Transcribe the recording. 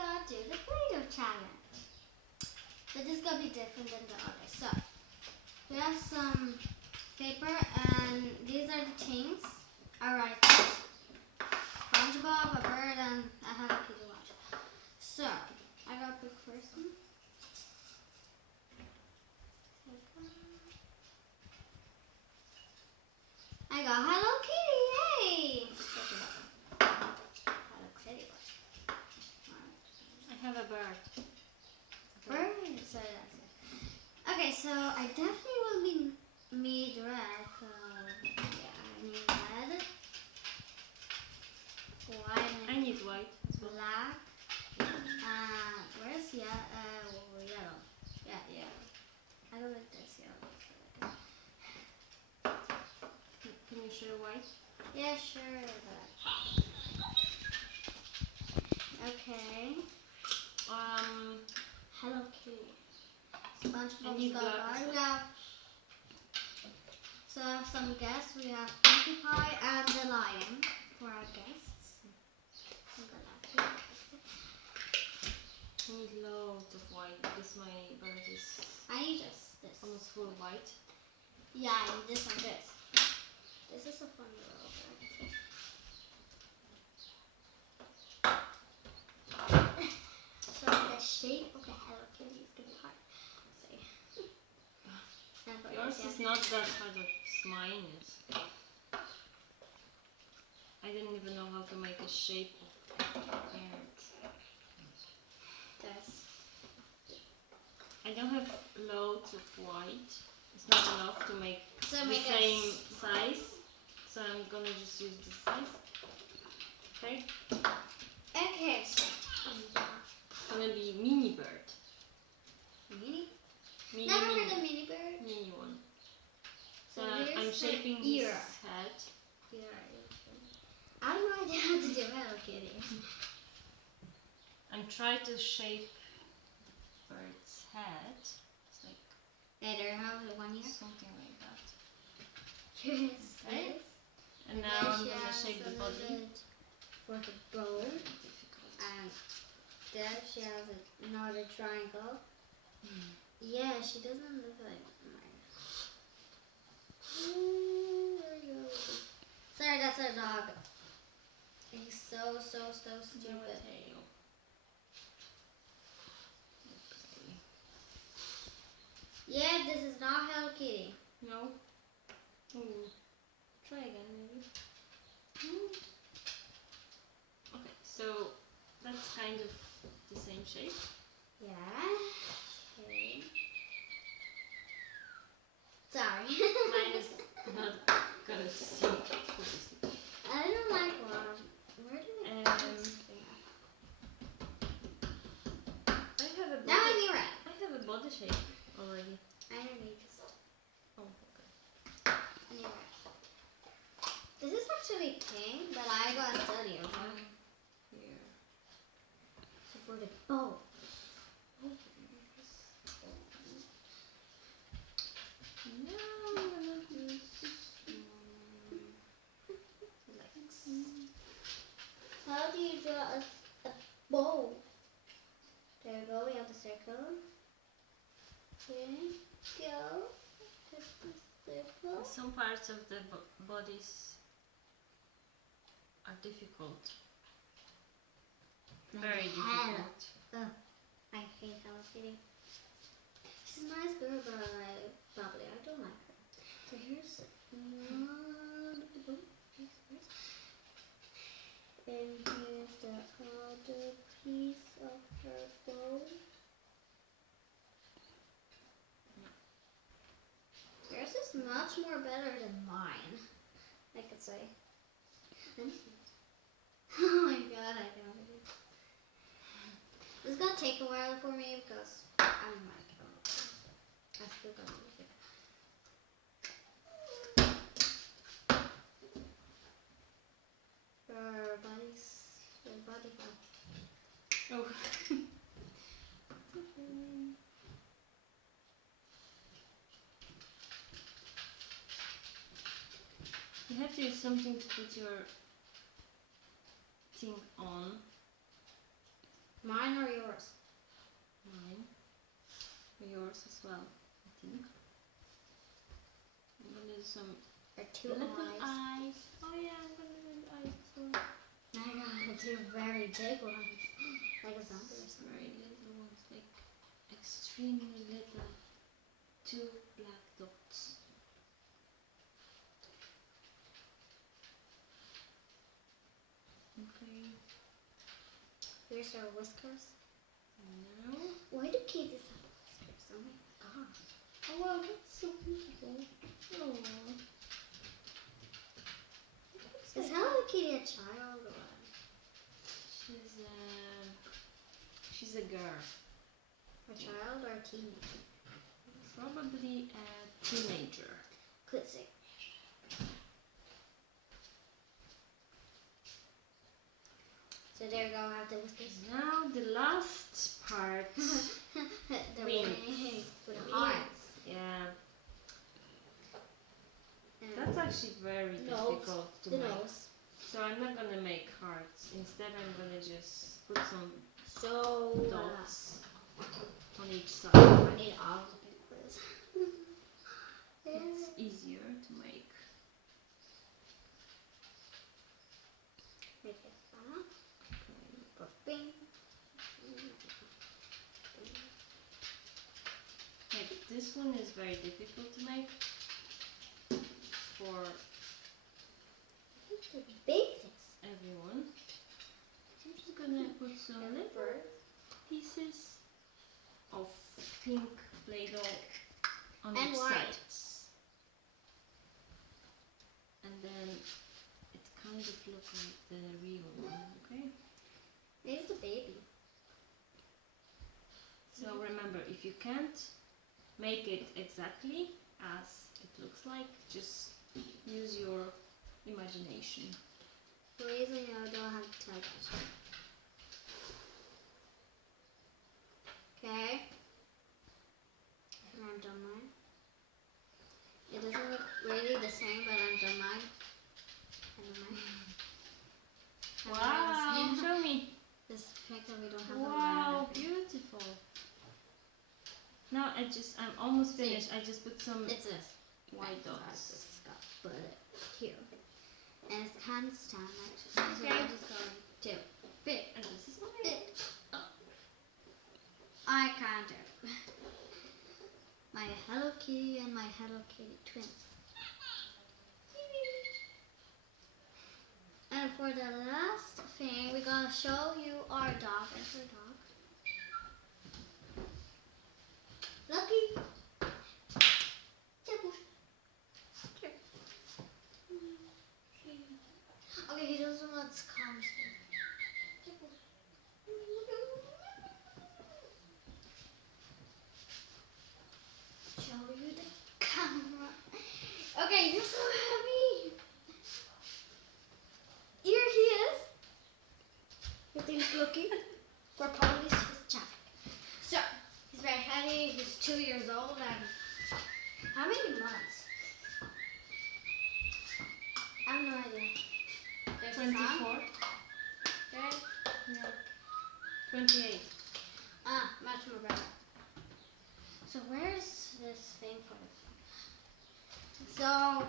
gotta do the Play-Doh challenge. But this is gonna be different than the other. So we have some paper, and these are the things. Alright, SpongeBob, a bird, and a Hello Kitty watch. So I gotta pick first one. I got Hello Kitty, yay! Hello Kitty watch. I have a bird. Bird? So that's it. Okay, so I definitely will need red. So yeah, I need red. White. I need white as well. Black. Where's yellow? Yeah, yellow. I don't like this yellow. Can you share white? Yeah, sure. Okay. Hello Kitty. SpongeBob's got Aurelia. So I have some guests. We have Pinkie Pie and the lion for our guests. I need loads of white because my bird is I need just this. almost full white. Yeah, I need this and this. This is a funny little bird. So the shape of the Hello Kitty is gonna be hard. Yours is not that hard as mine is. I didn't even know how to make a shape of a bird. I don't have loads of white. It's not enough to make the same size. So I'm gonna just use this size. Okay? Okay, so It's gonna be mini bird. mini? Mini, Never mini, heard of mini bird. mini one. So I'm shaping his ear. head. I have no idea how to do Hello Kitty. I'm trying to shape the bird's head. It's like Later, how is it 1 year? something like that. Yes. Okay. And now I'm gonna shape the body. For the bone. And then she has another triangle. Yeah, she doesn't look like mine. There you go. Sorry, that's our dog. He's so stupid. No tail. Okay. Yeah, this is not Hello Kitty. No? Ooh. Try again maybe. Okay, so that's kind of the same shape. Yeah. Okay. Sorry. Mine is not gonna see. I don't like one. Where do we I put have a Now I body. need red. I have a body shape already. I don't need this. Oh, okay. I need red. This is actually pink, but I got a study over Here. so for the bow. Now I'm gonna do legs. How do you draw a bow? There we go, we have the circle. Okay, go. Just the circle. Some parts of the bodies are difficult. Like Very the head. difficult. I hate Hello Kitty. She's a nice girl, but I don't like her. So here's one piece. And here's the other piece of her bow. Yours is much more better than mine, I could say. Oh my god, I don't know. This is gonna take a while for me because I'm like, I still got music. Your body part. Oh. You have to use something to put your thing on. Mine think. I'm gonna do some Or two little eyes. eyes. Oh yeah, I'm gonna do the eyes as well. I got two very big ones. Like a zombie or something. Very little ones, like extremely little. 2 black dots. Okay. Here's our whiskers. Now. Why do kitties have whiskers? Oh my god. Oh wow, that's so beautiful. Oh. Is Hello Kitty a child or what? She's a girl. A child or a teenager? Probably a teenager. Could say. So there you go, I have the whiskers. Now the last part. The wings. With the hearts. Yeah. That's actually very difficult to the make. nose. So I'm not gonna make hearts. Instead I'm gonna just put some dots on each side. I need all the papers. It's easier to make. Make it back. Bing. Like this one is very difficult to make for everyone. I'm just gonna put some little pieces of pink Play-Doh on each side. And then it kind of looks like the real one, okay? There's the baby. So remember, if you can't make it exactly as it looks like, just use your imagination. The reason I don't have to tell that. Okay. And I'm done mine. It doesn't look really the same, but I'm done mine. Wow, show me. This fact that we don't have wow, beautiful. Now I'm almost finished. I just put some it's this white dots. But here. And it's kind of stand actually. So I'm just going to fit. And this is mine. I can't do it. My Hello Kitty and my Hello Kitty twins. And for the last thing, we're gonna show you our dog. Where's our dog? Lucky. Okay, he doesn't want to come. Show you the camera. Okay, you're so happy. Here he is. Your thing's looking. We're probably just chatting. So, he's very heavy. He's 2 years old and how many months? I have no idea. There's 24. Okay. Yeah. 28. Ah, much more better. So where's this thing for the phone? So